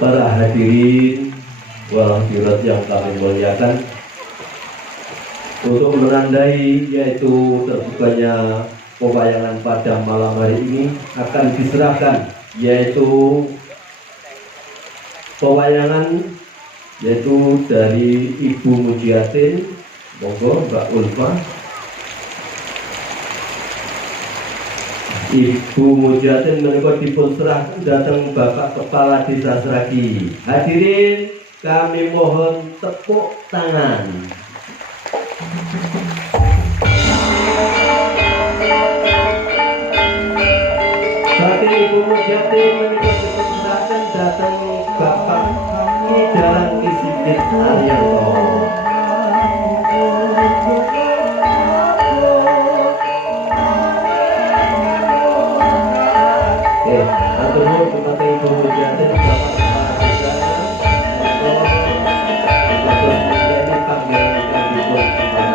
Para hadirin wal hadirat yang kami muliakan, untuk menandai yaitu terbukanya pewayangan pada malam hari ini akan diserahkan yaitu pewayangan yaitu dari Ibu Mujiatin. Monggo Mbak Ulfa. Ibu Mujiatin menika dipun serahkan datang Bapak Kepala Desa Sragi. Hadirin kami mohon tepuk tangan. Saking Ibu Mujiatin menika dipun serahkan datang Bapak Ki Dalang Ki Sigit Haryanto. Atur nuwun kepada Ibu Mujiatin Bapak Kepala Desa. Terus menjadi panggilan yang dipun kepada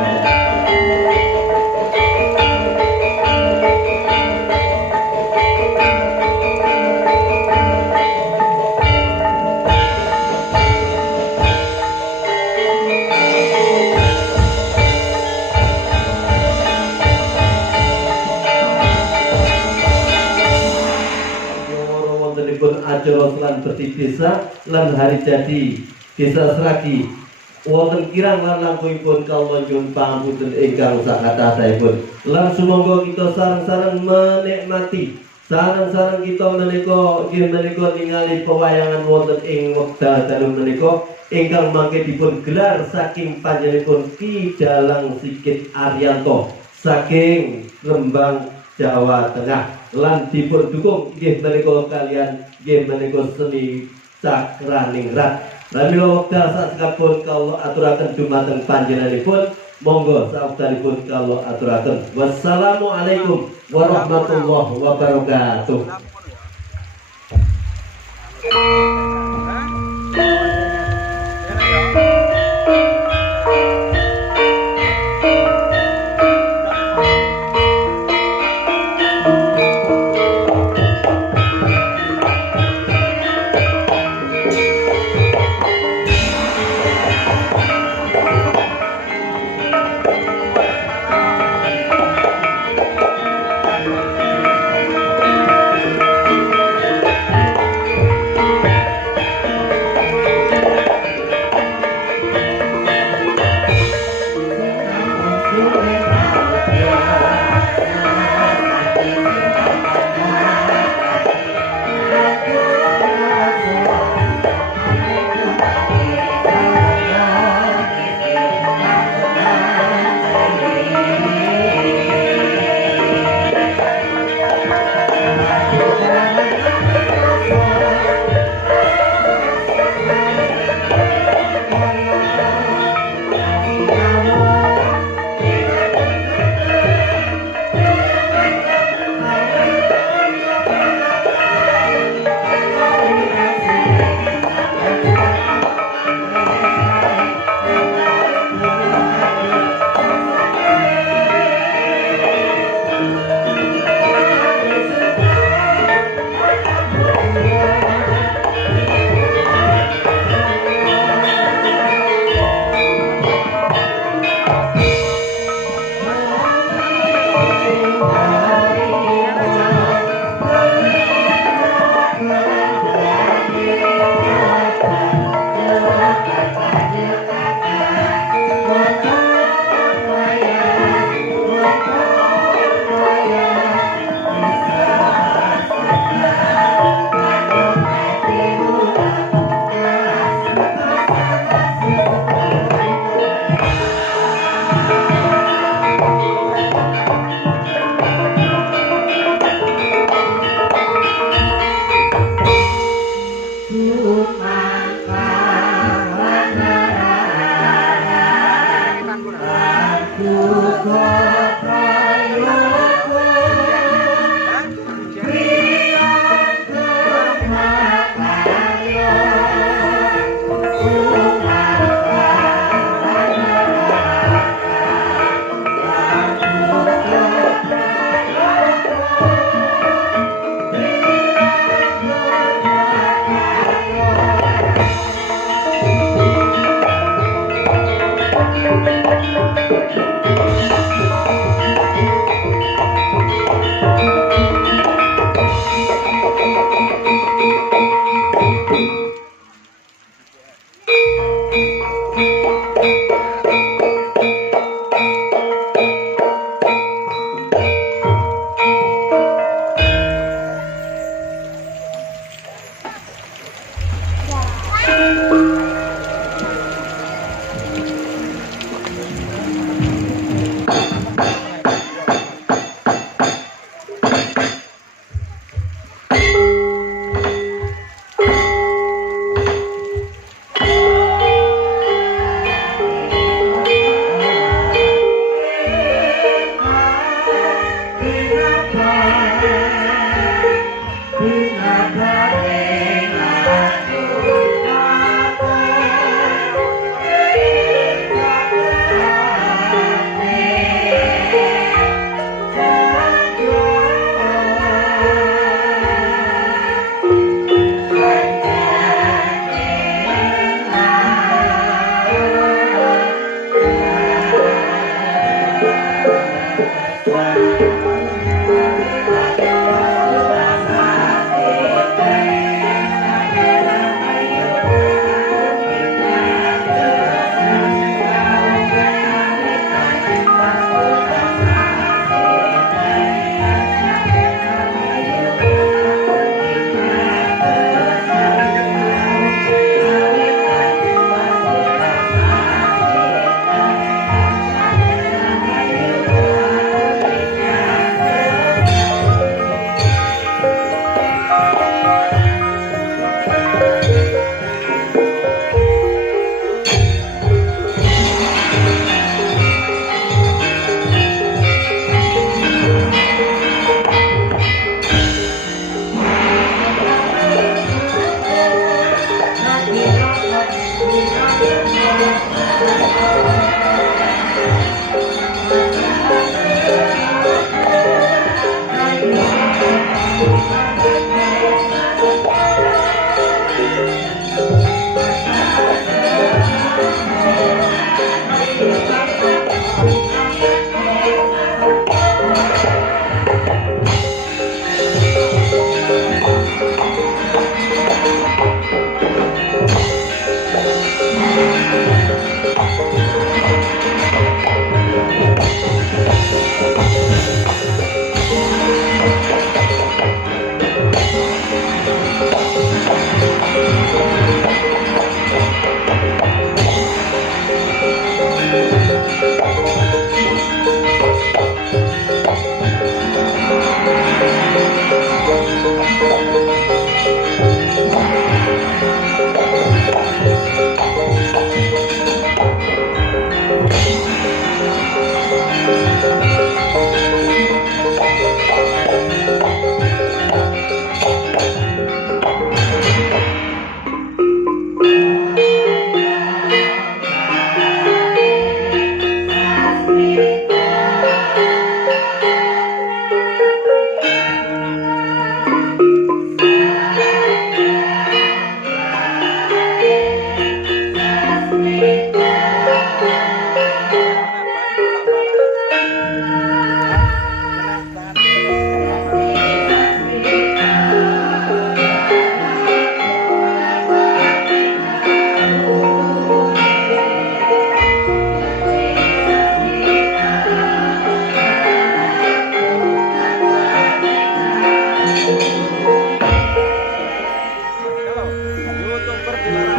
acara lan beti desa lan hari jadi Desa Sragi wonten kirang lan langkungipun kawula nyuwun pangapunten ingkang sakatahipun lan sumangga kita sareng-sareng menikmati sareng-sareng kita menika inggih menika ningali pewayangan wonten ing wekdal dalu menika ingkang mangke dipun gelar saking panjenenganipun Ki Dalang Sigit Haryanto saking Rembang, Jawa Tengah lan dipun dukung inggih menika kalian inggih menika seni Cakraningrat. Lan mila wekdal sasekapun kawula aturaken dumateng panjenenganipun, monggo saupdanipun kawula aturaken. Wassalamualaikum warahmatullahi wabarakatuh.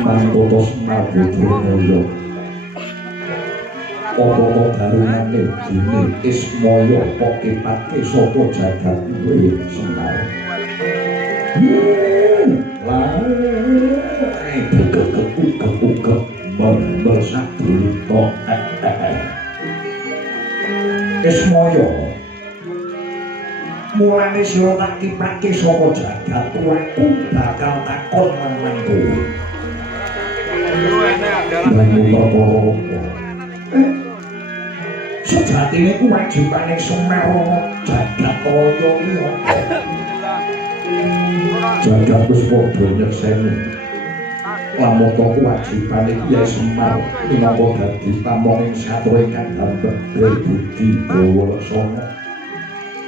Mantotos Nagodromoyo Apa garunane dene Ismaya pokipake sapa jagat kuwi Semar. Lae buka membesar dulu Ismaya mulane sira tak kiprake saka jagat tuaku bakal takon marang kowe. Sejatine kewajibane Semar jagat kaya liya. Jagat wis padha nyekseni. Lamun to kewajibane Kyai Semar minangka dadi pamonging satria ingkang dambet budi Bawalaksana.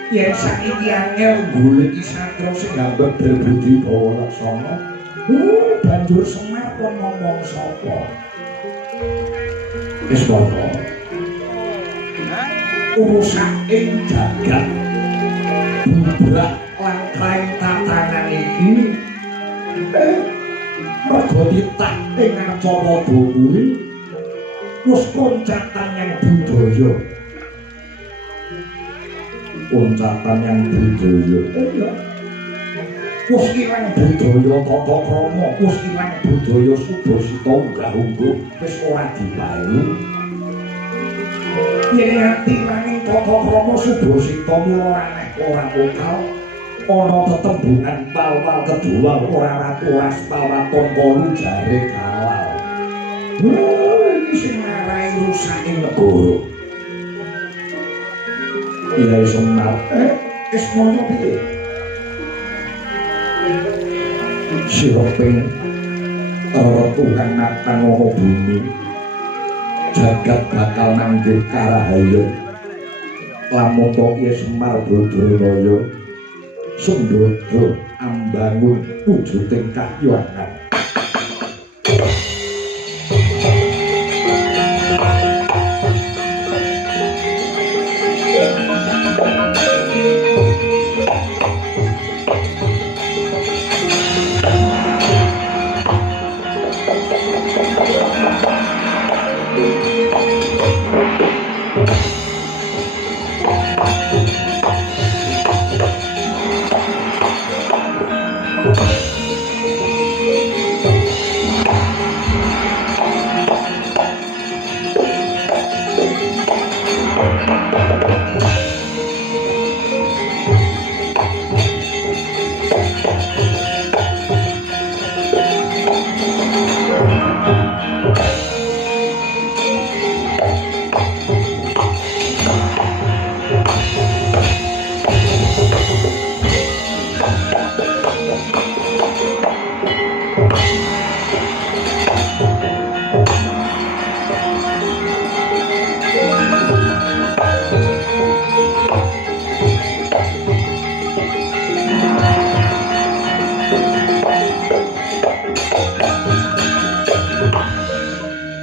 Yen saiki angel goleki satria sing dambet budi Bawalaksana, banjur Semar kok ngomong sapa? Wis wae. Urusan ing jagat bubrak lan kain tatanan iki mergo titah ing acara kuwi wis koncatan yang budaya. Koncatan yang budaya. Wis ilang budaya tata krama, wis ilang budaya Subasita unggah-ungguh, wis ora dibayu. Yen ati langing tata krama Subasita mula aneh ora lokal. Ana tetembungan pal-pal kedua ora ratu aspal waton kolu jare kalal. Iki sing ngarai rusake negara. Iya Semar, wis ngono piye? Siroping Tuhan natang ana bumi. Jagat bakal nanggih karahayun. Lamun Ki Semar Badranaya Sembada ambangun wujuding kahyangan.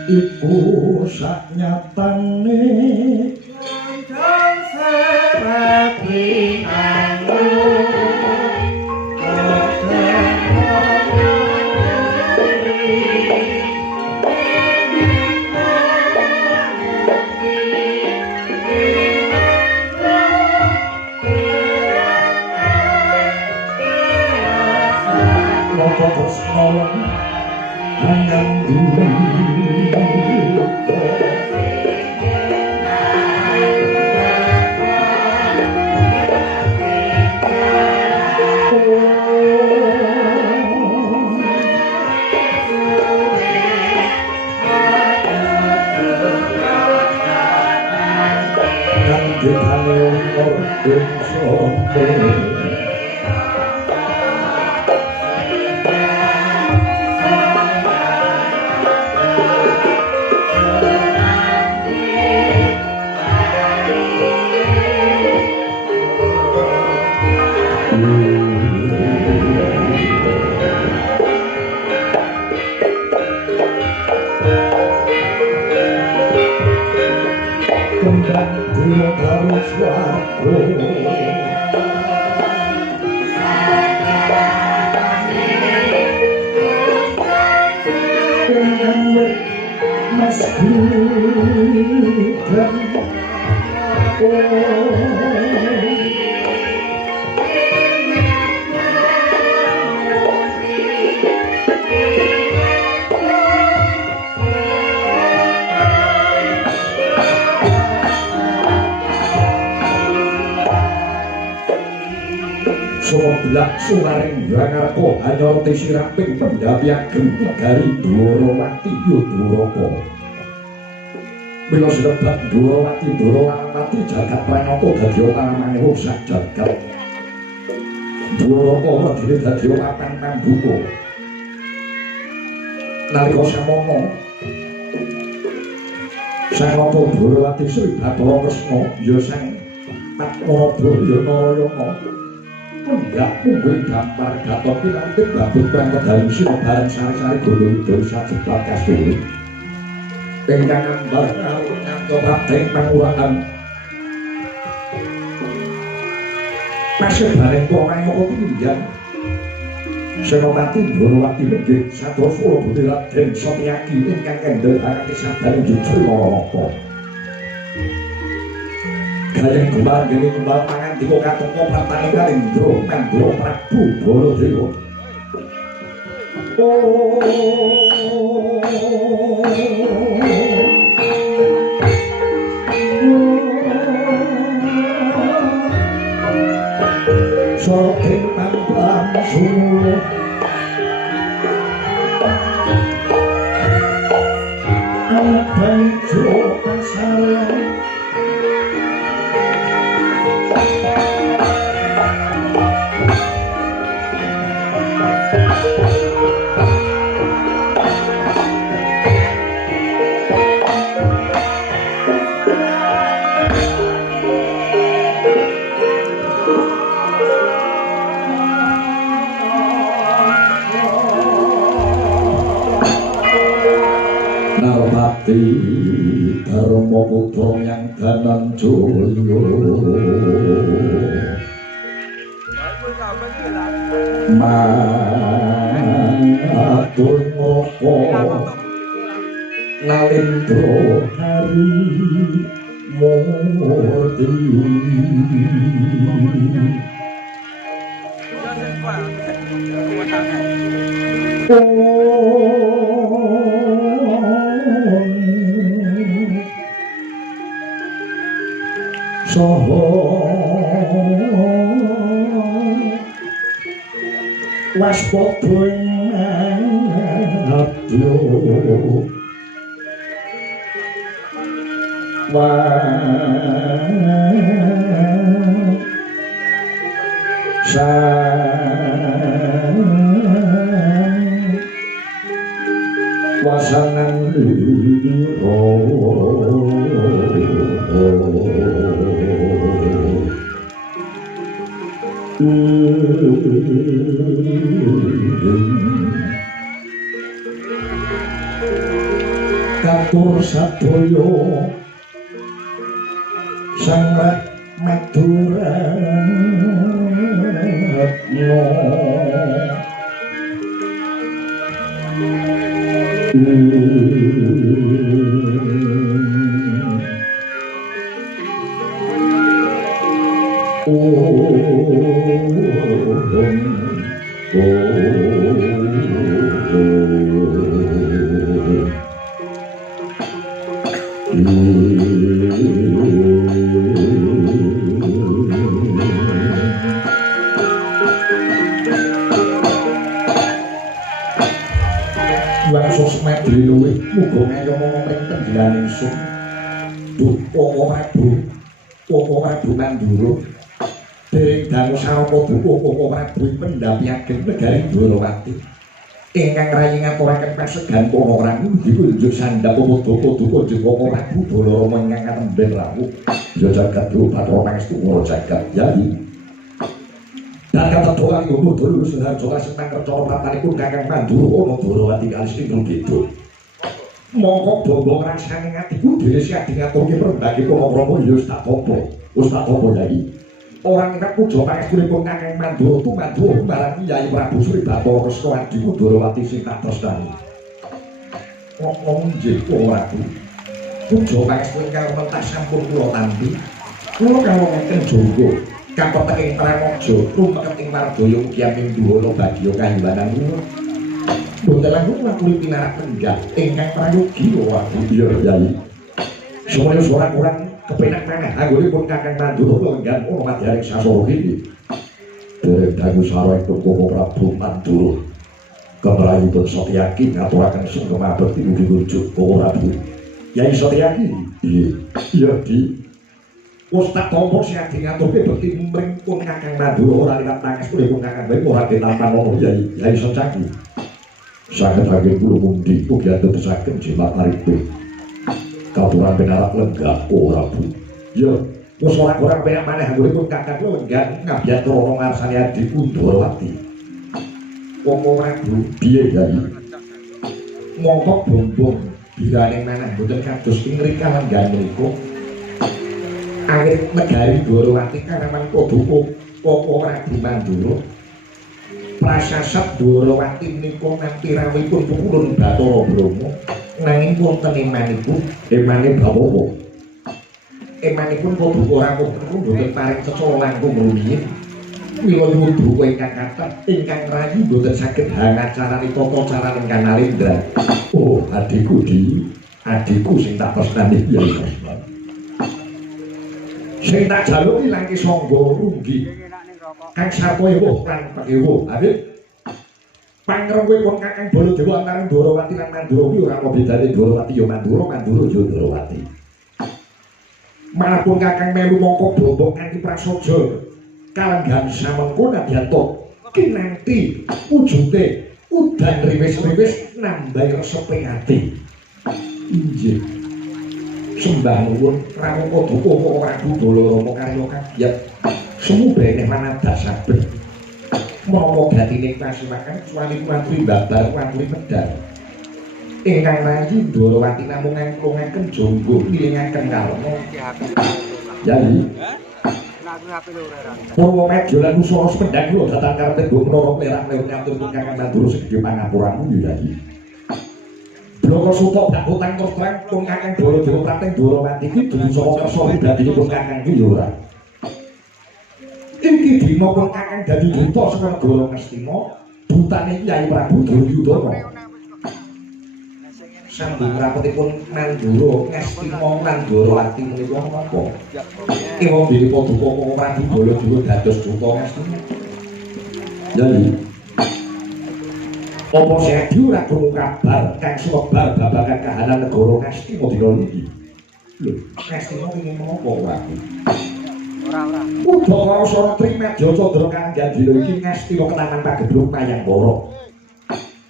Iku saknyatane Sularing Brangarko hanyorti siraping pendapi ageng negari Dwarawati Yudharaka. Mila sebat Dwarawati jagat pranata dadi pamanipun sak jagat. Dwaraka wedine dadi papan pambuka. Nalika samono Sang Rama Dwarawati Sri Bathara Kresna ya Sang Padmanabaya Narayana enggak mungkin gambar gatot pilantik babut perang kedaling sila bareng sari-sari golong dari sajebat kasuri ingkang ambar ngalur nganto prabdeng panguraan pasir bareng porang yoko pinjang Senopati Ndorowati nggih sados kula Budi Raden Satyaki ingkang kendhekake sabdan Jutri Naraka. Gayeng kembang gene kembang pangandika kateka pratane Kalendra Mandura Prabu Baladewa. Soting pangkam suruh anak baik jokan sayang Narpati Dharma Putra yang Dananjaya matur ngapa Nalendra Hari Murti Soho waspada adyo wasanan katur sadaya sang Madura muga ngayomo mring tenggilan ingsun Duh Papa Prabu Mandura dereng dangu sarana Duh Papa Prabu pendhapiaken negari Ndorowati ingkang rayi ngaturaken pasegan para rangu dipunjuk sandhap Padha Duka Papa Prabu Balarama ingkang katemben rawuh ya jagat Duh Bathara Pangestu Para jagat Yayi dan kata doa ibu dulu sudah coba senang kerja pratanipun Kakang Mandura ana Ndorowati kalis ing kidul mongko bombong rasane ngatiku dhewe sing ngaturke perbagi Rama ya wis tak apa Yai orang ingkang puja pangestunipun Kakang Mandura tumandha marang Yai Prabu Sri Bathara Kresna adiku Ndorowati sing tak tresnani ngomong nggih Prabu puja pangestu ingkang mentah sampun kula tampi kula kawonten jangga kapetek ing Pramoja rumeket ing Mardaya Kyaming Duwana bagya kahiwanan kula boten langkung lakune pinarak lenggah ingkang prayogi Prabu ya Yai samaya ora kepenak maneh anggonipun Kakang Mandura lenggan ana madyaning sasara iki dereng dangu sareng Papa Prabu Mandura kemrayipun Satyaki ngaturaken sugeng abekti ugi rujuk Papa Prabu Yai Satyaki iya di wis tak tampa sing ngaturke bekti mring pun Kakang Mandura ora liwat pangestunipun Kakang bae ora ditampan ana Yai Satyaki saged anggen kula mundi ugi atetesaken jimat aripe katuran penarak lenggah Prabu ya wis ora penak maneh anggonipun Kakang lenggan ngabiyatra ngarsane adiku Ndorowati Papa Prabu piye Yai mongko bombong birane maneh boten kados ing mrika lenggan mriku awit negari Ndorowati kareman Padha Papa Prabu Mandura prasasat Dwarawati menika nganti rawuhipun pukulun Bathara Brahma nanging wonten emane Bawowo. Emanipun Paduka Rawuh niku boten paring ceca langkung rumiyin. Mila nyuwun duka ingkang kathah ingkang rayi boten saged hangacarani tata carane Kanalendra. Oh, adikku sing tak tresnani ya. Sing tak jaluki Langki Sangga Runggi. Kang Sarpaya lan Pakewa. Adik. Pangrengkuipun Kakang Baladewa antaraning Dwarawati lan Mandura kuwi ora ana bedane. Dwarawati ya Mandura, Mandura ya Dwarawati. Manapun Kakang melu mongko bombong kanthi prasaja kalenggan samengko nadyanto kinanti wujude udan riwis-riwis nambahi reseping ati. Inggih. Sembah nuwun rawuh Paduka Prabu Balarama karya kagiat semu beneh manadas saben. Menapa gatine kasiwakan suwani kuwatri babar kuwatri medal. Ingkang rayi Dwarawati namung ngangklungaken jonggo milingaken karna. Yai. Purwa medya lan usara sependhang kula datang karepe Mbok Menara Merah menawi ngatur Kakang Mandura segede pangapuramu Yai. Bloko sutok dak utang terus terang pun Kakang Baladewa Prateng Dwarawati iki dudu saka kersa pribadinipun Kakang iki ya ora. Iki dina pun Kakang dadi duta saka negara Ngastina, dutane Kyai Prabu Duryudana. Sambung rapetipun Mandura Ngastina lan Dwarawati menika napa? Ewa dene Paduka Prabu Baladewa dados duta Ngastina. Yai. Apa Sedi ora krungu kabar kang sumebar babagan kahanan negara Ngastina dina niki? Lho, Ngastina ingin menapa ora? Ora. Udakara Sora Trimedya Candra kang janjira iki Ngastina kenaman pagebluk Mayangkara.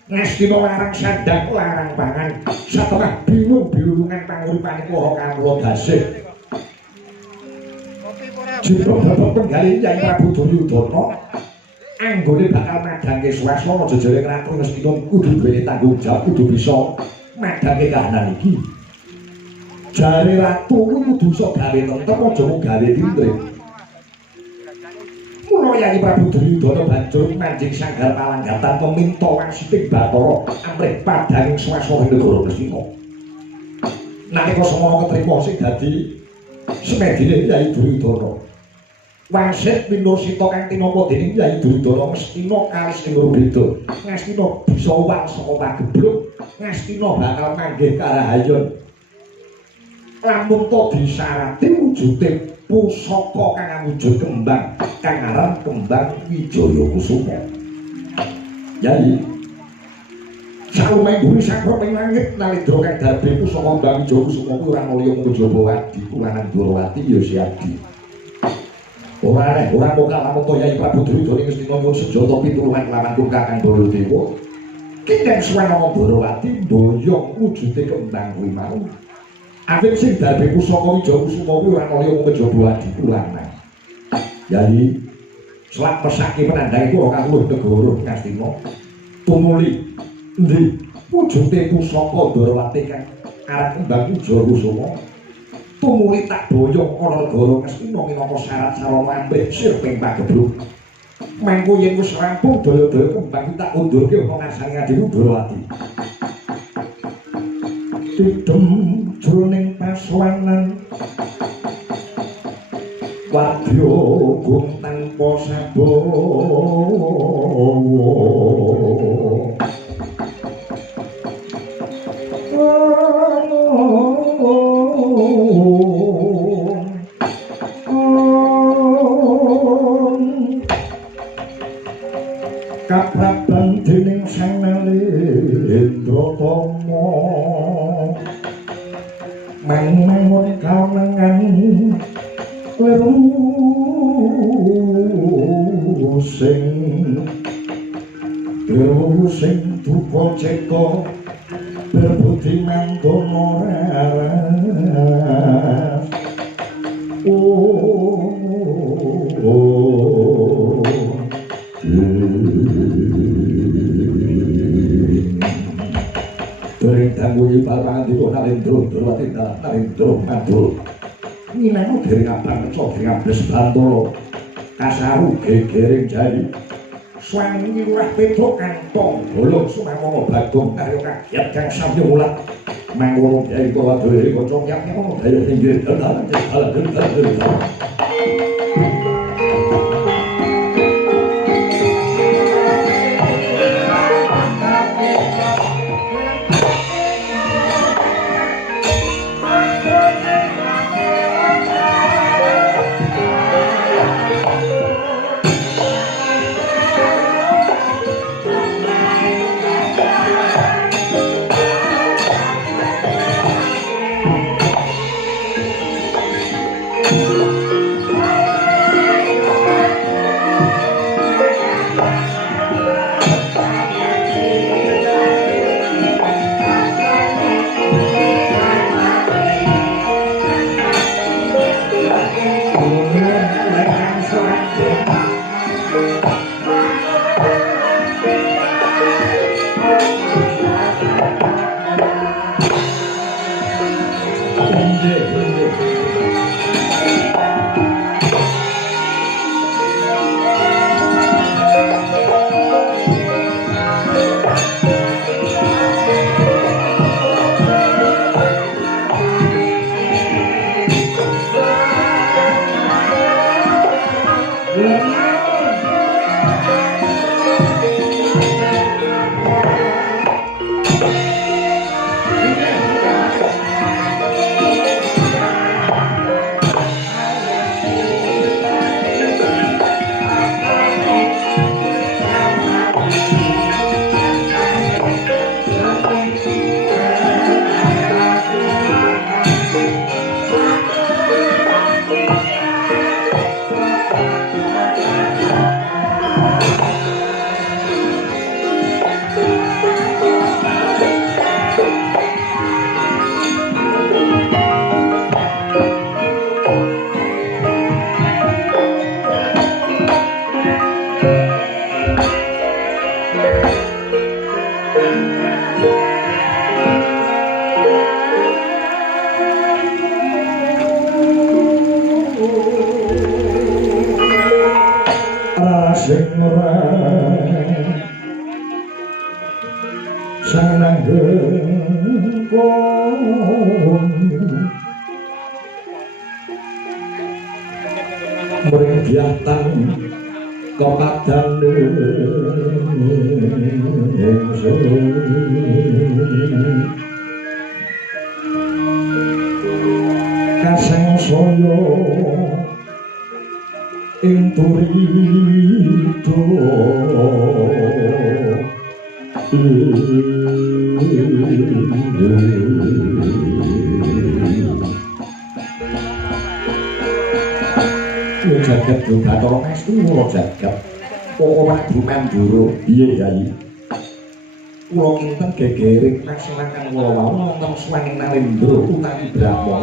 Ngastina larang sandang larang pangan, satengah bingung bilulungan panguripaning para kawula dasih. Jipra bapak penggali Kyai Prabu Duryudana anggone bakal madangke swasana jejere Ratu Ngastina kudu duweni tanggung jawab kudu bisa madangke kahanan iki. Jare ratu kuwi kudu iso gawe tentrem aja mung gawe tindrik. Mula Kyai Prabu Duryudana banjur manjing sanggar palanggatan peminta wangsiting Bathara amrih padhanging swasana negara Ngastina. Nalika semana ketrima sing dadi semedine Kyai Duryudana. Wangsit Windursita kang tinapa dening Kyai Duryudana Ngastina kalis ing beda. Ngastina bisa uwang saka pagebluk, Ngastina bakal manggih karahayon. Lamun to disarati wujude pusaka kang awujud kembang kang aran kembang Wijaya Kusuma. Yai salumenggung sakra ping langit nalendra kang darbe pusaka kembang Wijaya Kusuma kuwi ora mulya mung Jabawati kulanan Dwarawati ya Siadi. Ora mokal lamun to Kyai Prabu Duryudana Ngastina nyuwun senjata pitulungan lawan Kakang Baladewa. Kindang swanama Dwarawati mboyong wujude kembang kuwi mau. Awit sing darbe pusaka Wijaya Kusuma kuwi ora kaya wong Jabawati kulanan. Yai selak pesake penandhange para kawruh negara Ngastina. Tumuli endi wujude pusaka Dwarawati kang aran kembang Wijaya Kusuma. Tumuli tak boyong ana negara Ngastina minangka syarat sarana amrih sir ping pagebluk. Mengko yen wis rampung daya-daya kembang tak undurke ana ngarsane adhiku Dwarawati. Tidem jroning paswanan wadya gung tanpa sabawa. Kapraban dening Sang Nalendratama mangun kawengan sing duka ceka berbudi mangkono raras. Dereng tanggungi parangan diko Nalendra Dwarawati Nalendra Mandura nginemu dereng abang keco dereng abes Bantara kasaru gegering jari Swang Lurah Petruk Antong Bolong Sumamono Bagong Karyo Kagiat Kang Samyo Mulat Mangurung Yai Bawa Dwi Kocong Yang Nyono Dayo Hinggir Dalam gegering laksanakan kula wonten swaning Narendra utawi Brahma.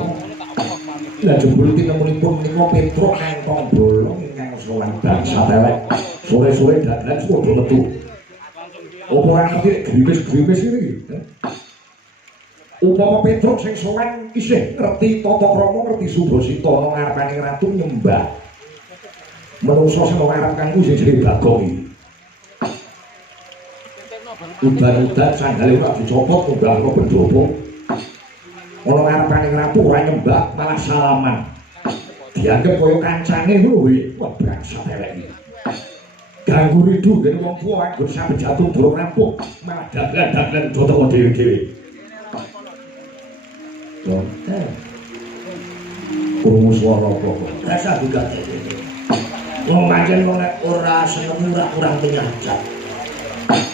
Lah jebul tinemunipun menika Petruk Antong Bolong ingkang sowan bangsa telek. Sore-sore dadan padha metu. Apa ora ngerti griwis-griwis iki? Upama Petruk sing sowan isih ngerti tata krama, ngerti Subasita ana ngarepaning ratu nyembah. Menungso sing ngarep kanggo sing jenenge Bagong iki. Udan-udan sanggale ora dicopot munggahno pendopo. Ana ngarepaning ratu ora nyembah malah salaman. Dianggep kaya kancane lho kuwi. Wah, bangsa elek iki. Ganggu ridu ngene wong tuwa anggur sampe jatuh durung rampung malah dagelan-dagelan do teko dhewe-dhewe. Wonten. Krungu swara apa kok? Rasa buka dhewe. Wong pancen wong ora seneng ora kurang penyajak.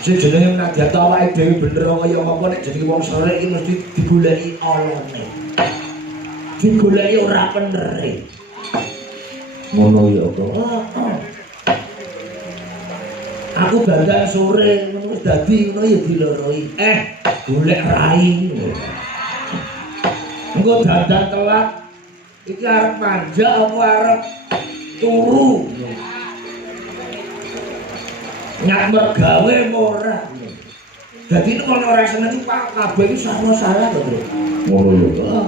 Sing jenenge nadya awake dhewe bener kaya apa nek jenenge wong sore iki mesti digoleki olone. Digoleki ora penere. Ngono ya to. Aku dandang sore ngono wis dadi ngono ya diloroi. Golek rai. Engko dandang telat iki arep manjak apa arep turu. Nyak mergawe ora. Dadi nek ana ora seneng Pak kabeh iki sama salah to, Bro. Ngono ya.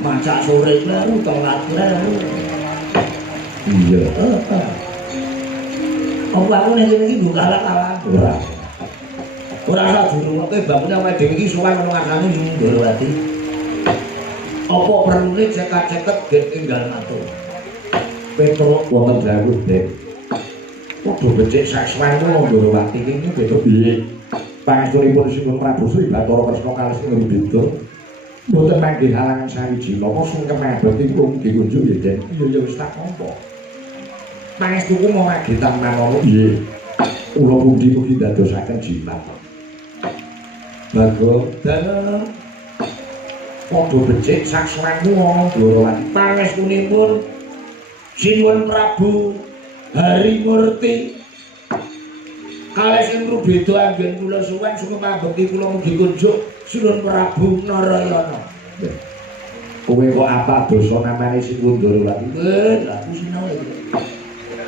Mancak sore baru telat baru. Iya. Apa aku nek kene iki mbok kalah-kalah. Ora usah durungoke bangunnya awake dhewe iki sowan ono ngarani Ndorowati. Apa perlune cekak-ceket gen tinggal matur. Petruk wonten dawuh, Dek. Padha becik saswanmu Ndorowati iki beda piye? Pangestunipun Singgung Prabu Sri Bathara Kresna kalih sing beda. Mboten manggih halangan sawiji napa sungkem abetipun dikunjuk ya, Den. Ya wis tak nampa. Pangestuku mau ngagetan manono nggih. Kula pundi mugi dadosaken jimat. Bagus. Dan padha becik saswanmu ana Ndorowati. Pangestunipun Sinuwun Prabu Harimurti kalih sing rubeda anggen kula suwan sungkem abekti kula mugi kunjuk Sinuwun Prabu Narayana. Kowe kok apa dosa namane Sinuwun Ndorowati? Lha aku sinau iki.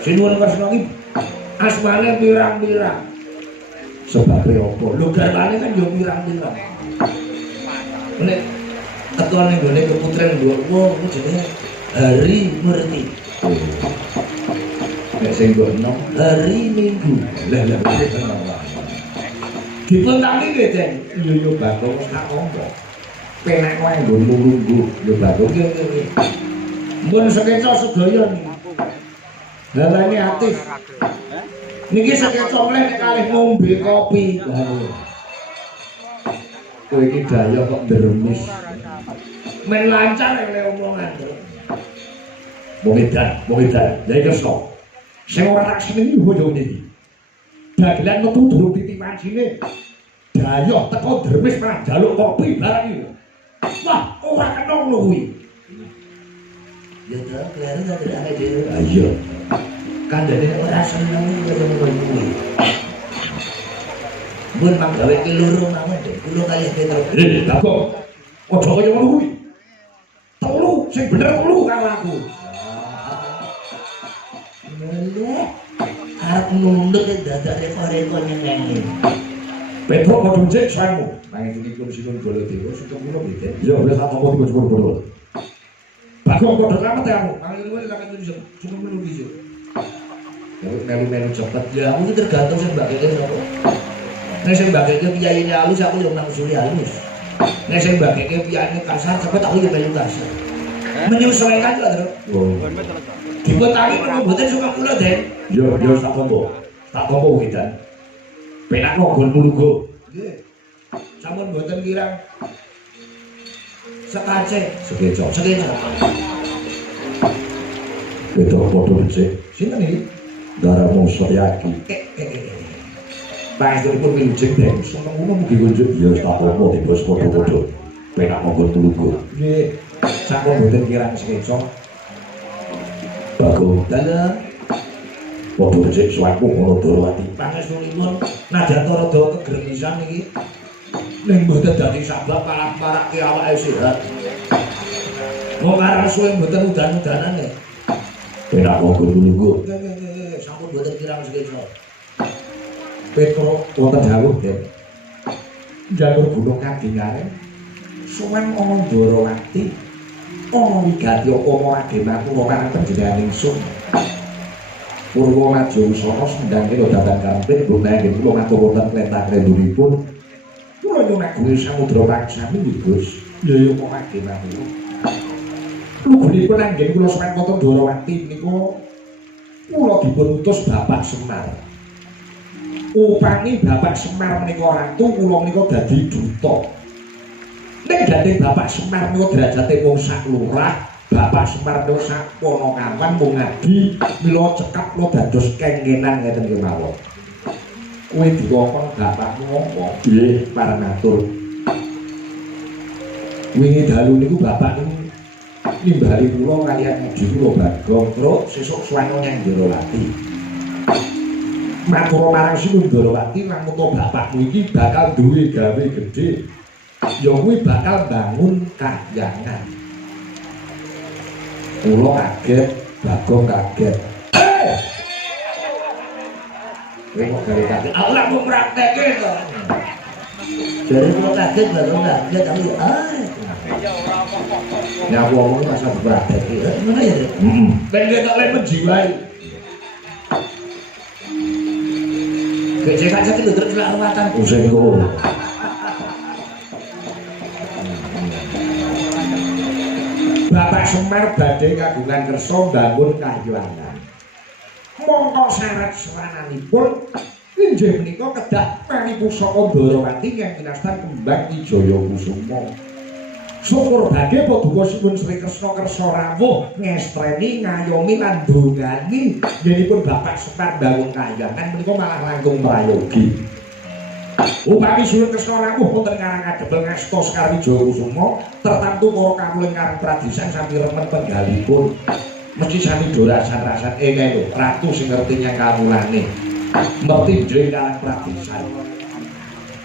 Sinuwun Kresna iki asmane pirang-pirang. Sebabe apa? Lho garwane kan yo pirang-pirang. Nek teko ning gone keputren mbokmu iku jenenge Harimurti. Nek sing gono hari Minggu. Lah berarti tenang wae. Dipun tangi nggih, Den. Yo Bagong tak ompo. Penak wae nggon lungguh. Yo Bagong nggih. Mun sekeca sedaya niki. Dalane atis. Niki sekeca mleh kalih ngombe kopi. Kowe iki daya kok dremis. Men lancar le omongan. Momedan, Nyai Kresna. Sing ora tak senengi bojo niki. Dagelan metu durung titipan sine. Dayoh teko dermis malah njaluk kopi barang iki. Wah, ora kena lho kuwi. Ya ta, klere ta ade dhewe. Ayo. Kandhane ora seneng kaya ngono kuwi. Mun manggawe ki loro mawon, kula kalih Petro. Bagong. Aja kaya ngono kuwi. Telu sing bener telu karo aku. Arep nunduk dadane koreko nyenengi. Petro padha cek sangu. Panjenenganipun Sinuwun Baladewa suka kula nggih. Ya wis tak tampa dipun sepuro. Bagong padha slamet ya aku. Panjenengan sampe tunjuk suka kula nggih. Ya melu-melu cepet. Ya aku iki tergantung sing mbak kene sapa. Nek sing mbak kene piyayine halus aku yo nang suri halus. Nek sing mbak kene piyayine kasar cepet aku yo melu kasar. Menyesuaikan kok, Tru. Dipun tangi mboten suka kula, Den. Yo tak tampa. Tak tampa kuwi, Dan. Penak nggon mulugo. Nggih. Sampun mboten kirang sekace. Sekeca. Itu padha becik. Sinten iki? Darah Mongso Yaki. Panjenenganipun wilujeng, Den. Seneng ngono mugi kunjuk ya tak tampa dipun padha-padha. Penak nggon mulugo. Nggih. Sampun mboten kirang sekeca. Bagong dalah padha becik suwaku ngono Ndorowati. Pangestunipun nadyan rada kegremisan iki ning mboten dadi sabab parake awake sehat. Wong aran suwe mboten udan-udanan nggih. Penak monggo nunggu. Nggih, sampun mboten kirang sekeca. Petro wonten dawuh, Den. Jalur gunung kadingare suwen ana Ndorowati. Ono wigati apa ade matur marang panjenengan ingsun. Purwa maju sono sendang kene datang kampir gunae kula matur wonten klentah rendunipun. Kula nyuwun guni samudra paksami Gus. Ya yo kok ade matur. Lugunipun anggen kula sampeyan wonten Ndorowati niku kula dipun utus Bapak Semar. Upami Bapak Semar menika ratu kula menika dadi duta. Nek dadi Bapak Semar menika derajate wong sak lurah, Bapak Semar menika sak Ponokawan mung ngadi mila cekap lo dados kengenan ngeten kemawon. Kowe dikongkon bapakmu apa? Nggih, paranatur. Wingi dalu niku bapak niku nimbali kula kaliyan ngadi kula Bagong, terus sesuk sowan nyang Ndorowati. Matur marang Sinuwun Ndorowati lamun bapakmu iki bakal duwe gawe gedhe. Ya kuwi bakal bangun kahyangan. Kula kaget, Bagong kaget. Kowe kok gawe kaget? Aku lak mau praktekke to. Jadi kula kaget Bagong kaget aku ya ya aku ngomong masa praktekke. Gimana ya? Ben ketok le menjiwai. Becek aja itu terus lawatan. Sing kono. Bapak Semar badhe kagungan kersa bangun kahyangan. Mongko syarat swananipun inggih menika kedah mani pusaka Ndarawati ingkang winastan kembang Wijaya Kusuma. Syukur badhe paduka sipun Sri Kresna kersa rawuh ngestreni ngayomi lan ndongani yenipun Bapak Semar bangun kahyangan menika malah langkung prayogi. Upami Sri Kresna rawuh wonten karang kadebel ngasta sekar Wijaya Kusuma tertamtu para kawula karang tradisan sami remen penggalipun mesti sami dorasan-rasan lho ratu sing ngerti nyang kawulane ngerti jeng karang tradisan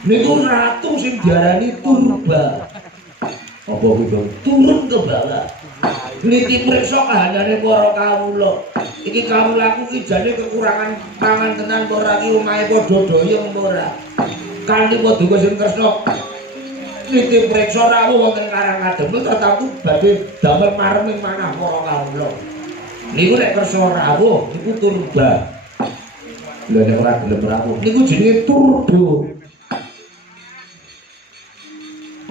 niku ratu sing diarani turba apa kuwi turun ke bawah niti priksa kahanane para kawula iki kawulaku iki jane kekurangan pangan tenan ora iki omahe padha doyong ora kanthi paduka Sri Kresna niti priksa rawuh wonten karang kademel tertamtu badhe damel mareming manah para kawula niku nek kersa rawuh niku turba lha nek ora gelem rawuh niku jenenge turbo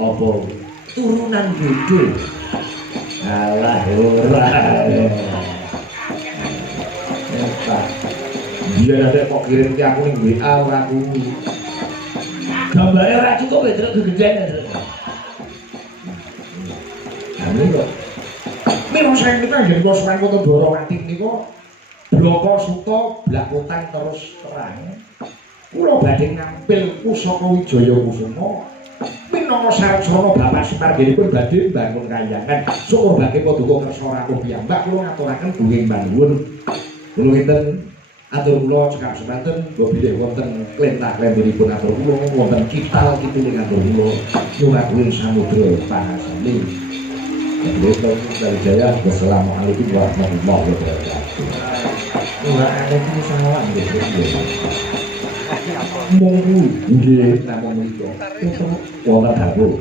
apa turunan bodho alah ora biar ada kok kirim ke aku ning WA ora kuwi gambare ora cukup terus gegedan anu kok mira saya nika nggih kula sowan kota Ndarawati nika bloko suta blakotan terus terang kula badhe ngampil pusaka Wijaya Kusuma minangka syarat srana Bapak Semar nggih badhe mbangun kahyangan syukur badhe paduka kersa rawuh piyambak kula ngaturaken bunging panuwun kula kinten atur kula cekap semanten mbok bilih wonten klentah-klentiripun atur kula wonten kital kituling atur kula nyuwun samudra panasami Jaya, wassalamualaikum warahmatullahi wabarakatuh. Waalaikumsalam. Monggo nggih namung menika. Wonten dawuh.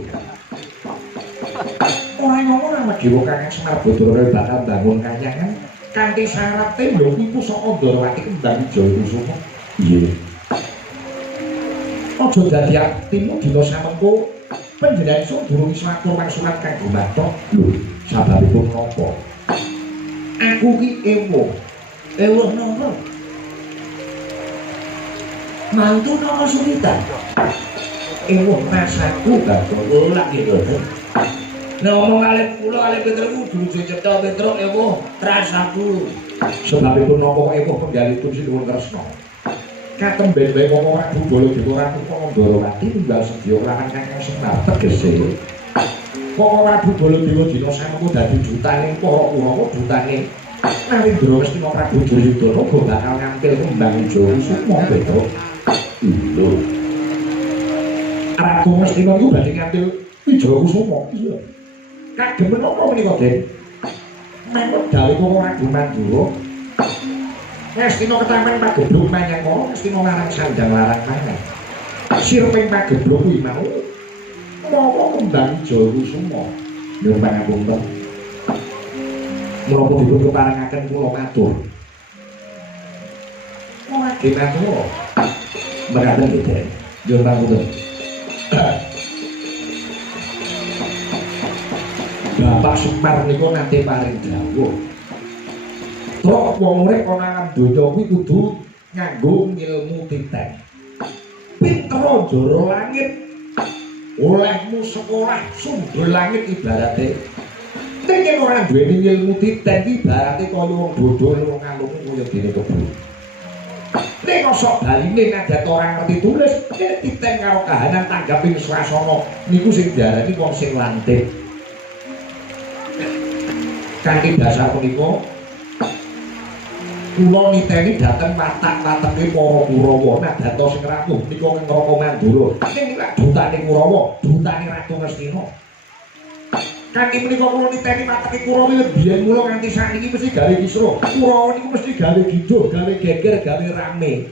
Ora ngomong nama Dewa Kakang Semar Badara bakal bangun kahyangan kanthi syarat lho kuwi pusaka Ndarawati kembang Wijaya Kusuma. Nggih. Aja dadi atimu dina samengko panjenengan iso durung iso atur mangsulan kanggo mathok lho sababipun napa aku ki ewo napa mantu napa sulitan ewo masaku gak lak gitu nek ngomong kalih kula kalih Petruk kudu cetha Petruk ewo rasaku sebabipun napa ewo penggalipun Sinuwun Kresna katemben bae kok ora Baladewa Ratu Ndarawati tunggal sedya lawan Kakang Semar tegese kok ora Baladewa dina samengko dadi dutane para Kurawa dutane Narendra Mestina Prabu Duryudana go bakal ngampil kembang Wijaya Kusuma Petruk lho Ratu Mestina iku badhe ngampil Wijaya Kusuma iya kagem menapa menika Den menawa dawe kok ora Mandura Mestina ketaman pagebluk manyang kono Mestina larang sandang larang mangan sirping pagebluk kuwi mau mawa kembang Wijaya Kusuma nyuwun pangapunten menapa dipun keparengaken kula matur ora dimatur mekaten nggih nyuwun pangapunten Bapak Semar niku nate paring dawuh Truk wong urip ana nang donya kuwi kudu nganggo ilmu titen. Pinter jara langit. Olehmu sekolah sumber langit ibarate. Ning yen ora duweni ilmu titen iki ibarate kaya wong bodho wong alum kaya dene kebun. Ning kosok baline nadat ora ngerti tulis, titen karo kahanan tanggaping swasana niku sing diarani wong sing lantik. Kanthi dasar punika kula niteni dhateng watak-wateke para Kurawa nadato sing rawuh nika ing Neraka Mandura ning lak dutane Kurawa dutane Ratu Ngastina kanthi menika kula niteni watake Kurawa biyen mula nganti saniki mesti gawe kisruh Kurawa niku mesti gawe giduh gawe geger gawe rame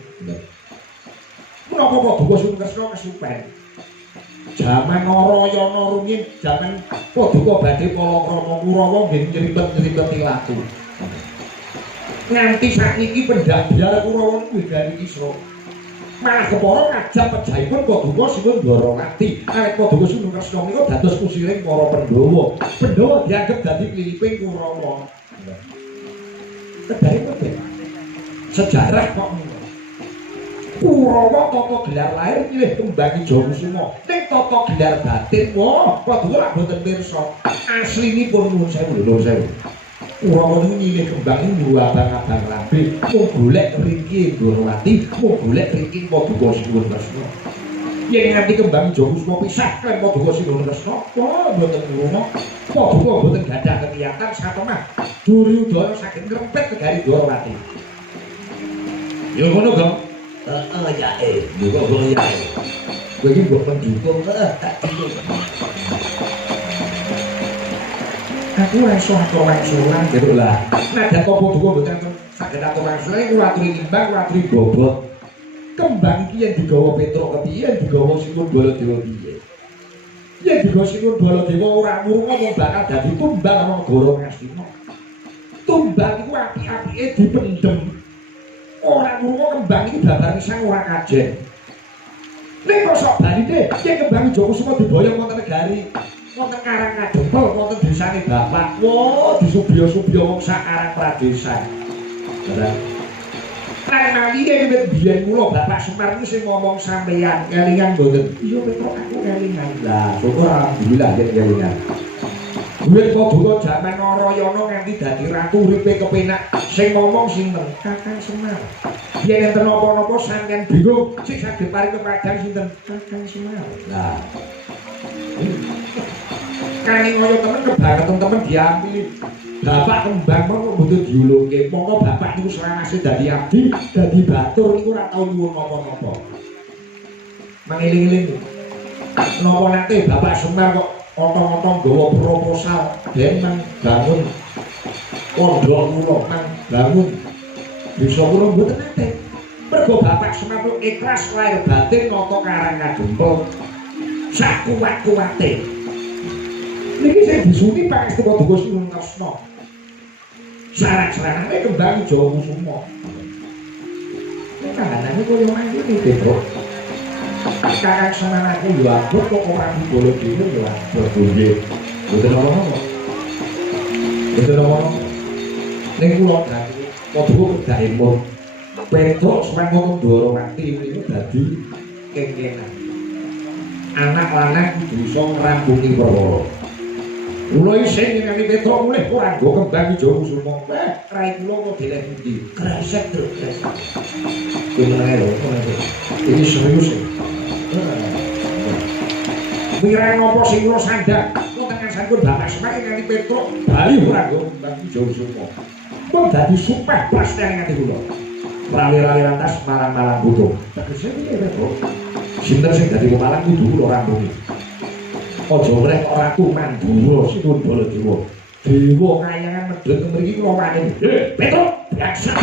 menapa Paduka Sri Kresna kesupen jaman Narayana rumiyin jaman Paduka badhe palakrama Kurawa nggih nyripet-nyripeti latu nganti sakniki pendak biar Kurawa kuwi gawe kisruh malah kepara ngajak pejaipun Paduka Sinun Dwarawati. Awit Paduka Sinun Kresna menika dados kusiring para Pandhawa. Pandhawa dianggep dadi piliping Kurawa. Kedai kabeh. Sejarah kok ngono. Kurawa tata gelar lahir milih kembang Ijo Kusuma. Ning tata gelar batin wah Paduka lak boten pirsa. Aslinipun nuwun sewu. Kurawa niku milih kembang niku abang-abang rabi. Mung golek mriki Dwarawati, mung golek mriki Paduka Sinun Kresna. Yen nganti kembang Ijo Kusuma pisah kaliyan Paduka Sinun Kresna, boten ngono. Paduka boten gadah kekiyatan satemah Duryudana saking ngrempet negari Dwarawati. Ya ngono, Gong. Ya juga boleh ya. Kowe iki mbok pendukung Tak dukung. aku iso atur wangsulan gitu lah. Nadan apa Paduka mboten saged atur wangsulan kula aturi timbang, kula aturi bobot. Kembang iki yen digawa Petruk kepiye, yen digawa Sinun Baladewa piye. Yen digawa Sinun Baladewa ora murung wong bakal dadi tumbang ana negara Ngastina. Tumbang iku apik-apike dipendhem. Ora murung kembang iki babar pisan ora kajen. Ning kok sok baline yen kembang Ijo Kusuma diboyong wonten negari wonten Karang Kadempel wonten desane Bapak. Wah, disubya-subya wong sak Karang Pradesan. Nah, iki wit biyen kula Bapak Semar iki sing ngomong sampeyan kelingan mboten? Iya, Petruk aku kelingan. Lah, syukur alhamdulillah yen kelingan. Wit Paduka jaman Narayana nganti dadi ratu uripe kepenak. Sing ngomong sinten? Kakang Semar. Yen enten napa-napa sampeyan bingung, sing saged paring kepadang sinten? Kakang Semar. Lah. Kane ngoyo temen kebangetan temen diampili. Bapak kembang kok mboten diulungke. Monggo bapak niku selawase dadi abdi, dadi batur niku ora tau nyuwun napa-napa. Mangeling-eling. Napa nate Bapak Semar kok otong-otong gawa proposal den nang bangun pondok kula nang bangun desa kula mboten nate. Mergo Bapak Semar kok ikhlas lahir batin nata Karang Kadempel. Sak kuat-kuate. Niki sing disuni Pangestu Paduka Sinun Kresna. Sarang-sarangane kembang Ijo Kusuma. Kahanane koyo mangkene Petruk. Kakang Semar aku yo abot kok ora dibolo dhewe yo abot nggih. Mboten apa-apa. Mboten apa-apa. Ning kula dadi Paduka kedaemon. Petruk Swangono Dwarawati niku dadi kengkenan. Anak lanang kudu iso ngrampungi perkara. Kula isih ningali Petruk mulih ora nggo kembang Ijo Kusuma. Rai kula kok dileh pundi? Kresek truk kresek. Kuwi lho, iki serius. Mireng apa sing kula sandhak? Wonten ngasanipun Bapak Semar ningali Petruk bali ora nggo kembang Ijo Kusuma. Kok dadi supeh prastaring ati kula. Rali-rali lantas malang-malang butuh. Tegese piye Petruk? Sinten sing dadi pemalang kudu kula rampungi. Aja mreh kok ratu Mandura Sinun Baladewa. Dewa kayangan medhot mriki kula wani. Petruk, biasa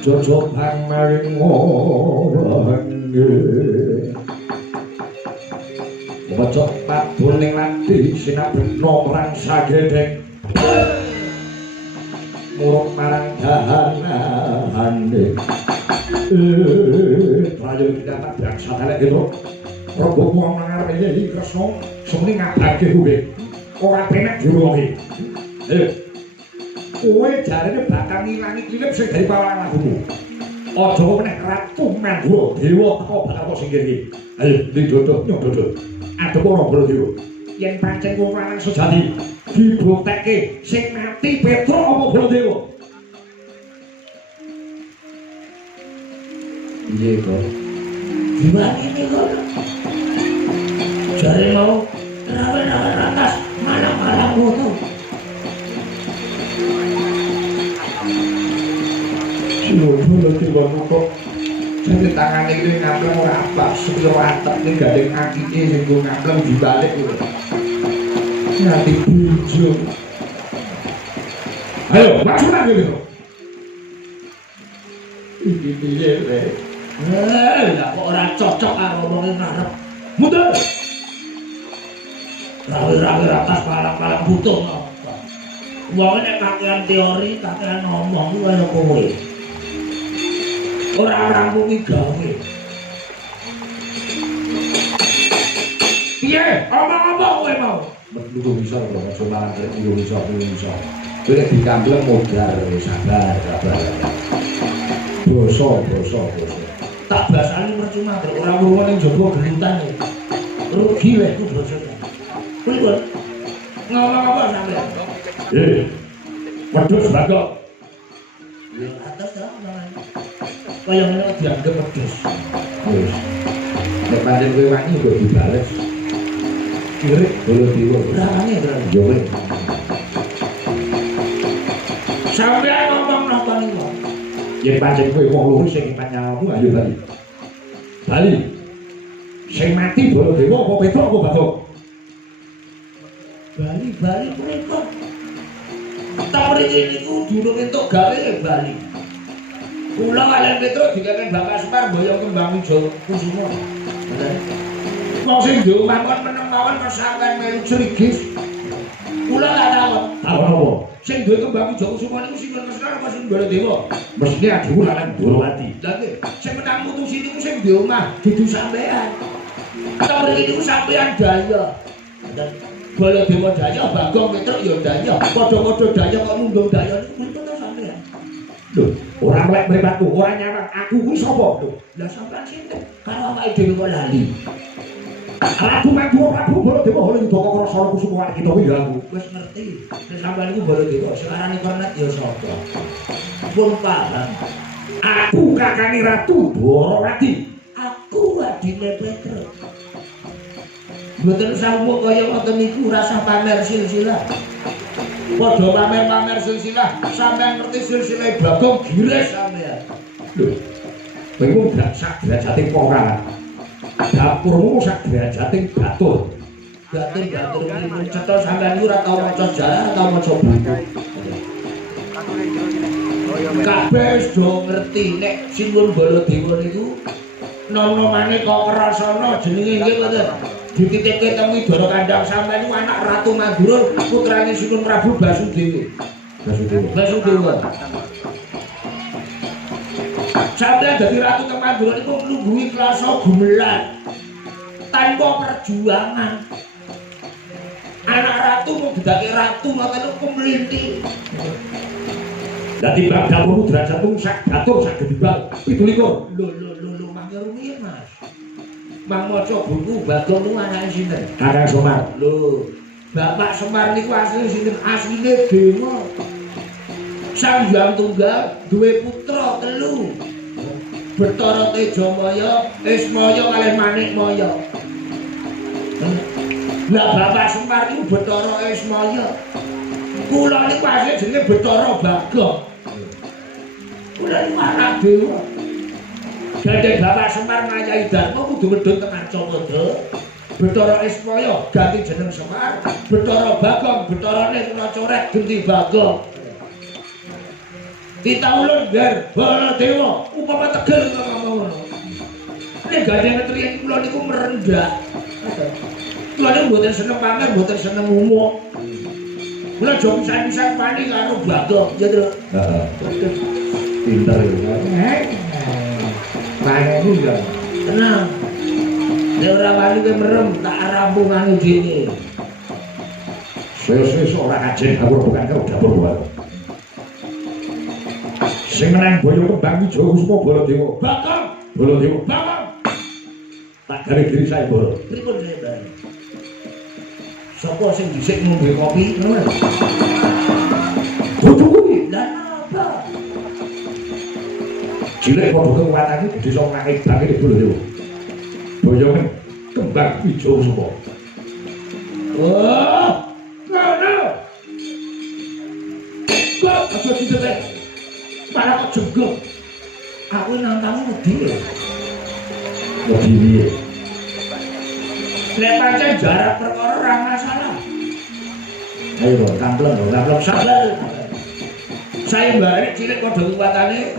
Jojo pang maring wonge Bocok padul ning lati sinabekna perang sagedeng murung marang dahanane prajurit dapat bangsa dalek gitu robo wong nang arep iki Kresna semene ngabake kuwi ora penak diruwangi kowe jarene bakal ngilangi klip sing dari pawalan lagumu. Aja meneh Ratu Mandura Dewa teko bakal kok singgih iki. Ayo didodok nyododok. Adep ora Baladewa. Yen pancen wong lanang sejati dibuktekke sing mati Petruk apa Baladewa? Piye kok? Gimana ini kok? Jare mau rawan-rawan atas malam-malam ngono. Baladewa kok Ini tangannya ini ngampleng ora apa, sepiro atap ini gandeng kakinya yang gue ngampleng dibalik gitu. Nanti bujur. Ayo, maju lagi gitu. Ini dia, Rek. Lah kok ora cocok karo ngomongin ngarep. Mundur. Rawi-rawi atas palang-palang butuh apa. Wong nek kakean teori, kakean ngomong ku kaya kowe. Ora rampungi gawe. Piye? Omong-omong kowe mau. Lu bisa lho, aja malah rek lu bisa. Kowe nek dikampleng modar, sabar. Dosa. Tak basani percuma ora wong ning jaba gelutan. Rugi wae ku dosa. Pripun? Ngomong apa sampean? Wedhus Bagong. Ya atas ta omongan. Kaya ngene dianggep wedhus. Wis. Nek pancen kowe wani kok dibales. Kirik bolo dewa. Rasane berarti. Yo wis. Sampeyan ngomong napa niku? Yen pancen kowe wong luhur sing ipat nyawamu ayo bali. Bali. Sing mati bolo dewa apa Petruk apa Bagong? Bali punika. Tak mriki niku durung entuk gawe Bali. Kula kalian Petruk dikeken Bapak Semar mboyong kembang ijo kusuma. Wong sing duwe mangkon meneng mawon kesaken melu crigis. Kula tak takon. Takon apa? Sing duwe kembang ijo kusuma niku sing Semar apa sing Baladewa? Mesti adiku lan Durawati. Lah nggih, sing menang mutusi niku sing duwe omah dudu sampean. Tak mriki niku sampean daya. Baladewa daya, Bagong Petruk ya daya. Padha-padha daya kok nundung daya niku pinten ta sampean? Lho, ora melek mripatku, ora nyawang. Aku kuwi sapa? Lah sampean sinten? Karo awake dhewe kok lali. Ratu Prabu Baladewa oleh Yudhaka Krasana Kusuma kita kuwi ya aku. Wis ngerti. Nek sampean niku Baladewa, sekarang kornet ya sapa? Pun paham. Aku kakane Ratu Dwarawati. Aku adine Petruk. Mboten sawuk kaya ngoten niku rasa pamer silsilah. Padha pamer-pamer silsilah, sampean ngerti silsilah Bagong gires sampean. Lho. Kowe gak sak derajating porangan. Dapurmu sak derajating batur. Batur niku cetha sampean niku ora tau maca sejarah, tau maca buku. Kabeh wis do ngerti nek Singun Baladewa niku nom-nomane kok Krasana jenenge nggih mboten. Dititipke teng Widara Kandhang sampeyan niku anak Ratu Mandura, putrane Singun Prabu Basudewa. Basudewa. Sampeyan dadi Ratu teng Mandura niku nglungguhi krasa gumelan. Tanpa perjuangan. Anak ratu mau didake ratu ngoten niku mlinthi. Lah timbang dapurmu derajatmu sak batur sak gedibal 17. Lho mangke rumiyin Mas. Mang maca buku Bagong niku anake sinten? Kakang Semar. Lho, Bapak Semar niku asline sinten? Asline Dewa. Sang Hyang Tunggal duwe putra 3. Bathara Tejamaya, Ismaya kalih Manikmaya. Lah Bapak Semar niku Bathara Ismaya. Kula niku asline jenenge Bathara Bagong. Kula niku anak Dewa. Gandeng Bapak Semar ngayahi Darma kudu medhot teng Arcapada. Bathara Ismaya ganti jeneng Semar, Bathara Bagong betharane kena corek genti Bagong. Ditaulun ngger Baladewa upama tegel ngono. Nek gandeng ketriyen kula niku merendah. Kula niku mboten seneng pamer, mboten seneng ngumuk. Kula aja pisan-pisan pani karo Bagong, ya, Tru. Heeh. Pinter ya. Manemu ya. Tenang. Nek ora wani kowe merem tak rampungane dhewe. Wis ora ajeng dapur bukan karo dapur buat. Sing menang boyo kembang ijo Kusuma Baladewa. Bagong, Baladewa. Bagong. Tak gawe diri saya boro. Pripun Mbak? Sapa sing dhisik ngombe kopi ngono? Kudu kuwi. Lah napa? Cilik padha kekuatane gede sok naik bange Baladewa. Boyo kembang ijo Kusuma. Oh, ngono. Kok aja dite. Para kok jenggot. Aku nang tamu wedi. Wedi piye? Nek pancen jarak perkara ora masalah. Ayo kampleng Sabar. Saya mbak cilik padha kuwatane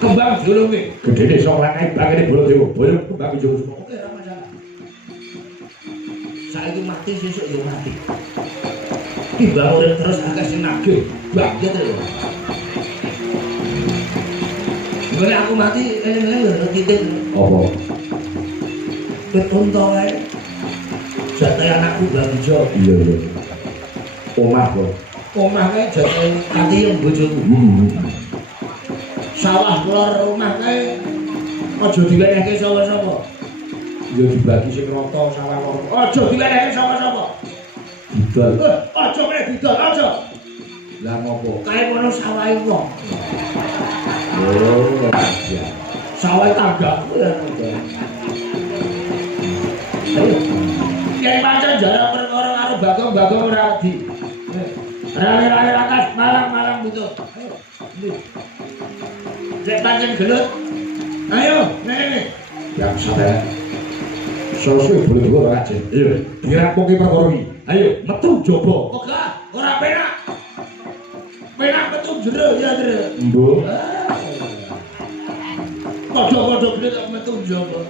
kembang julunge. gedene sok lanang bangene Baladewa. Boyo kembang ijo semua. Oke, ora masalah. Saiki mati sesuk yo mati. Timbang urip terus akeh sing nagih. Banget lho. Nek aku mati lho titik. Apa? Betunto ae. Jate anakku Bangjo. Iya. Omah kok. Omah kae jate kanthi yang bojoku. Sawah keluar rumah kae aja dilenehke sapa-sapa. Ya dibagi sing rata sawah loro. Aja dilenehke sapa-sapa. Didol. Aja meneh didol, aja. Lah ngopo? Kae ngono sawahe wong. Oh, ya. Sawahe tanggaku ya. Ayo. Yen pancen jarak perkara karo Bagong ora wedi. Rame-rame akas malang butuh. Ayo. Nek pancen gelut. Ayo, nek. Yang sadar. Sosok boleh dua ora aja. Iya, dirampungi perkara iki. Ayo, metu jaba. Ora penak. Penak metu jero ya, Jero. Mbok. Padha-padha gelut metu jaba.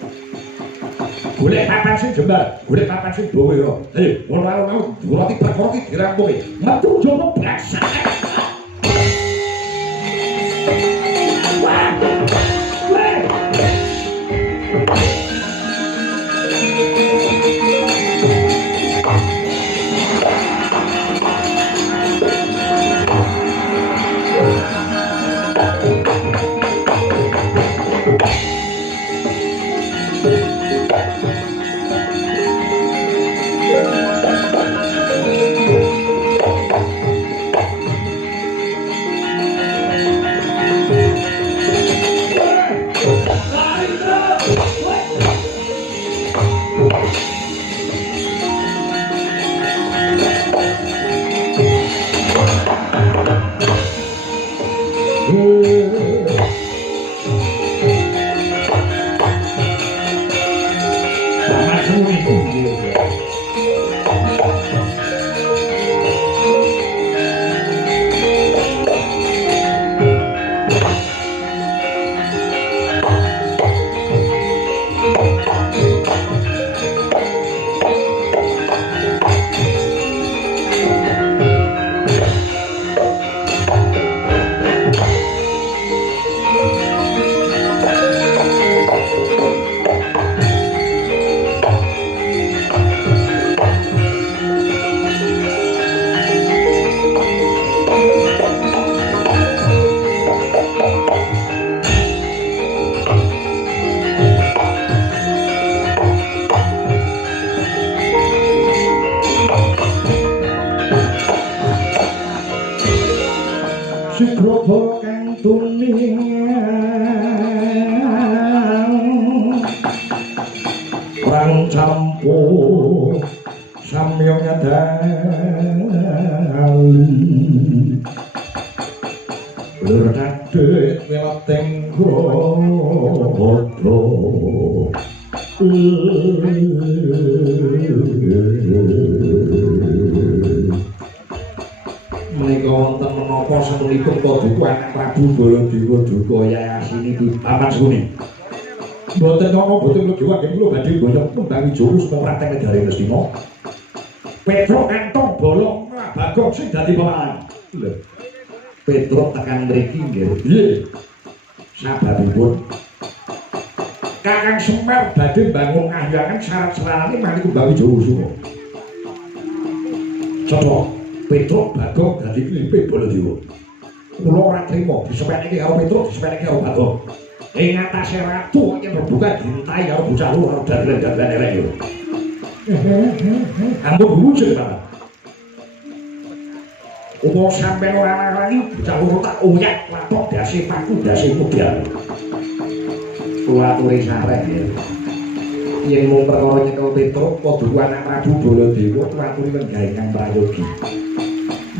Golek papan sing jembar, golek papan sing dawa ora. Ayo, ora durati perkara iki dirampungi. Metu jaba blasak. Menika wonten menapa sapunipun Paduka Prabu Baladewa Duka Yayasini Paman Suni. Mboten napa boten kegiwa nggih kula badhe boyong kembang jurus prateng negari Lestina. Petro kantong bolong Bagong sing dadi pemalang. Lho. Petro tekan mriki nggih. Nggih. Sababipun Kakang Semar badhe bangun ngahyangan syarat-syarate maniku bawi jurus. Coba Petro Bagong dadi klipe Baladewa. Kula ora trima disepeneki karo Petro, disepeneki karo Bagong. Ing atase ratu yen rebukan dintai karo bocah loro dan elek yo. Ampun wujud Pak. Upo sampeyan ora lali bocah loro tak uyak lapok dasi paku dasi modal. Kula aturi sareh ya. Yen mung perkara nyekel Petro padha anak Prabu Baladewa aturi wenggahe kang prayogi.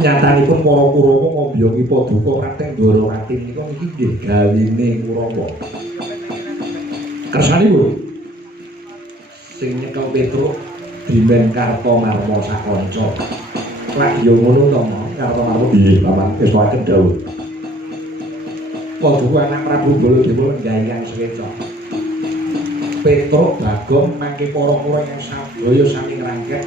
Nyatanipun para Kurawa ngobyongi Paduka Ratih Dwarawati menika niki nggih gawine Kurawa. Kersanipun sing nyekel Petruk Dimen Kartomarma sakanca. Lak yo ngono to, Kartomarma nggih Paman kesuwaken dawuh. Paduka anak Prabu Baladewa nggayang sekeca. Petruk Bagong mangke para Kurawa ingkang sadaya sami ngrangket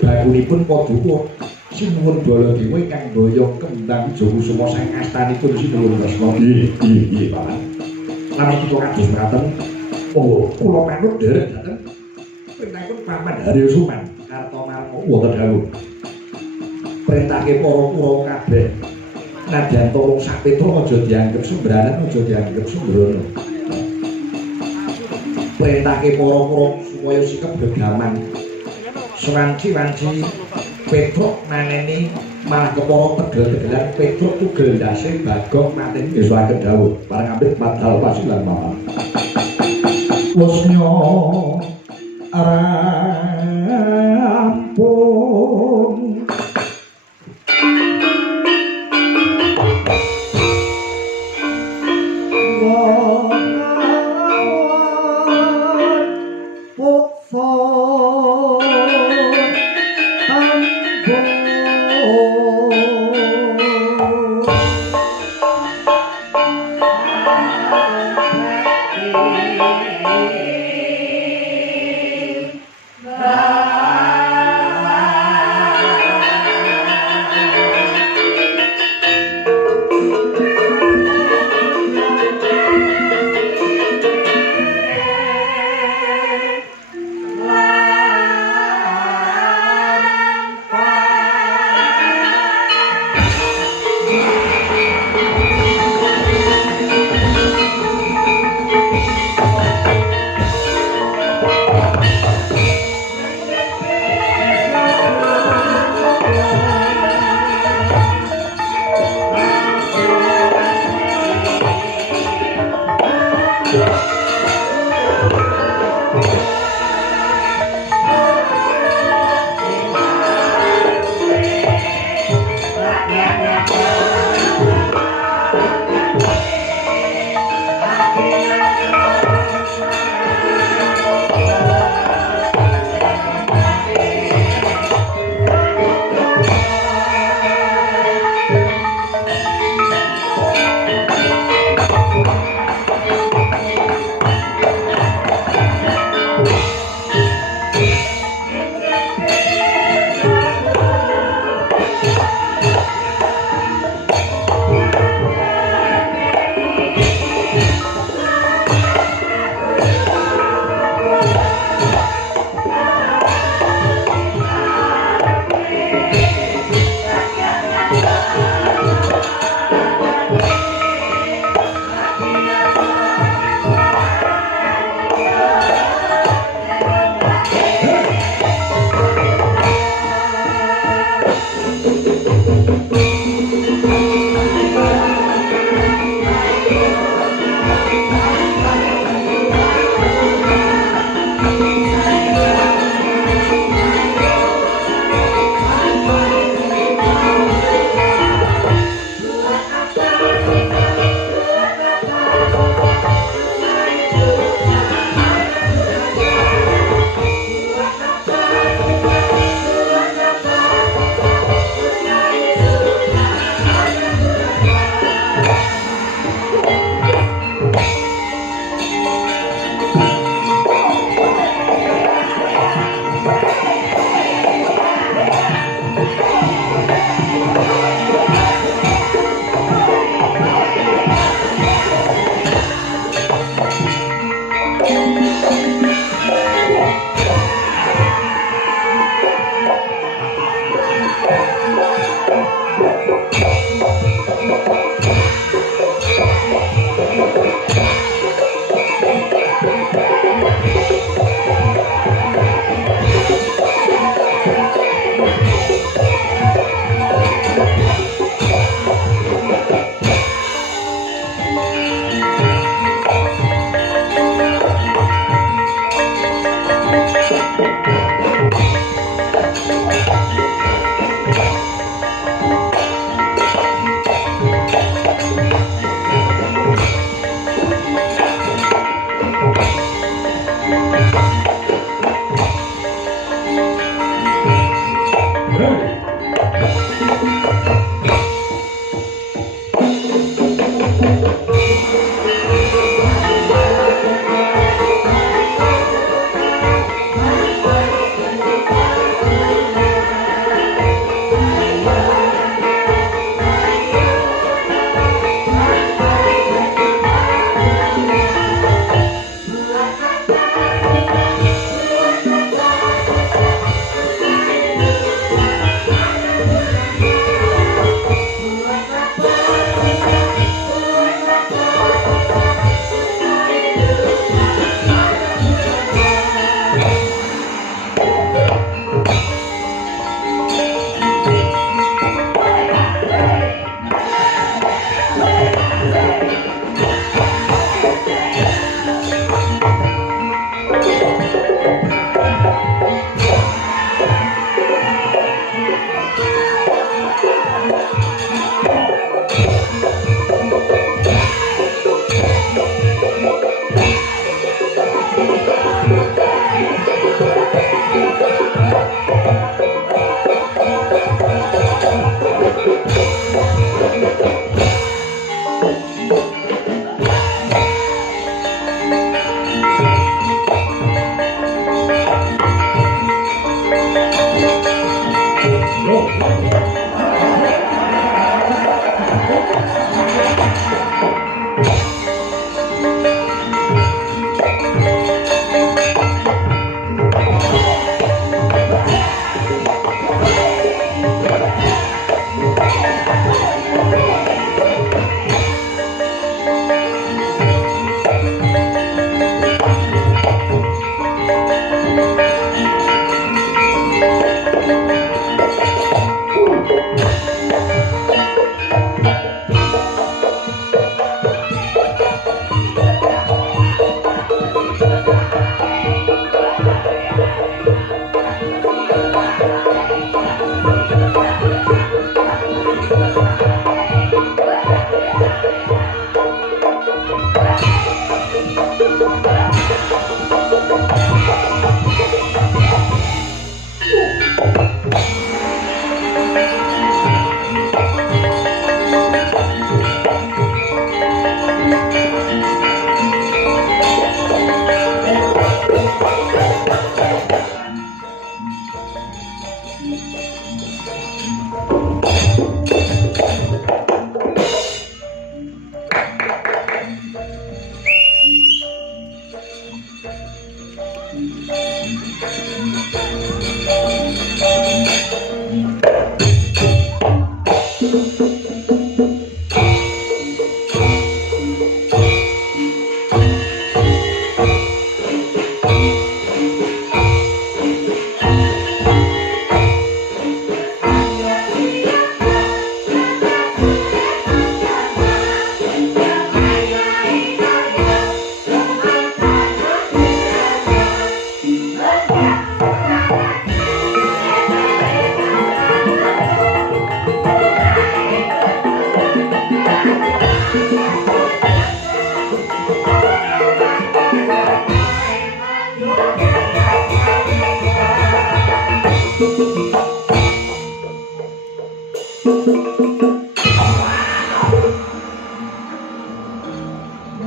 bagunipun Paduka Sinuwun Baladewa ingkang daya kembang Jawa saking astanipun Sinuwun Kresna. Nggih, Paman. Lamun kita kados mekaten, oh, kula manut derek dateng perintahipun Paman Haryosuman Kartomarma wonten dawuh. Perintahke para Kurawa kabeh nadyan tolong sak Petruk aja dianggep sembranan, aja dianggep sembrono. Perintahke para Kurawa supaya sikap gegaman. Sewanci-wanci Petruk maneni malah kepara tegel-tegelan Petruk tugel ndase Bagong mateni ngesuaken dawuh bareng ambit padhal pasilan Paman. Wusnya rampung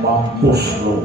Mampus lu.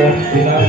Wong Sinan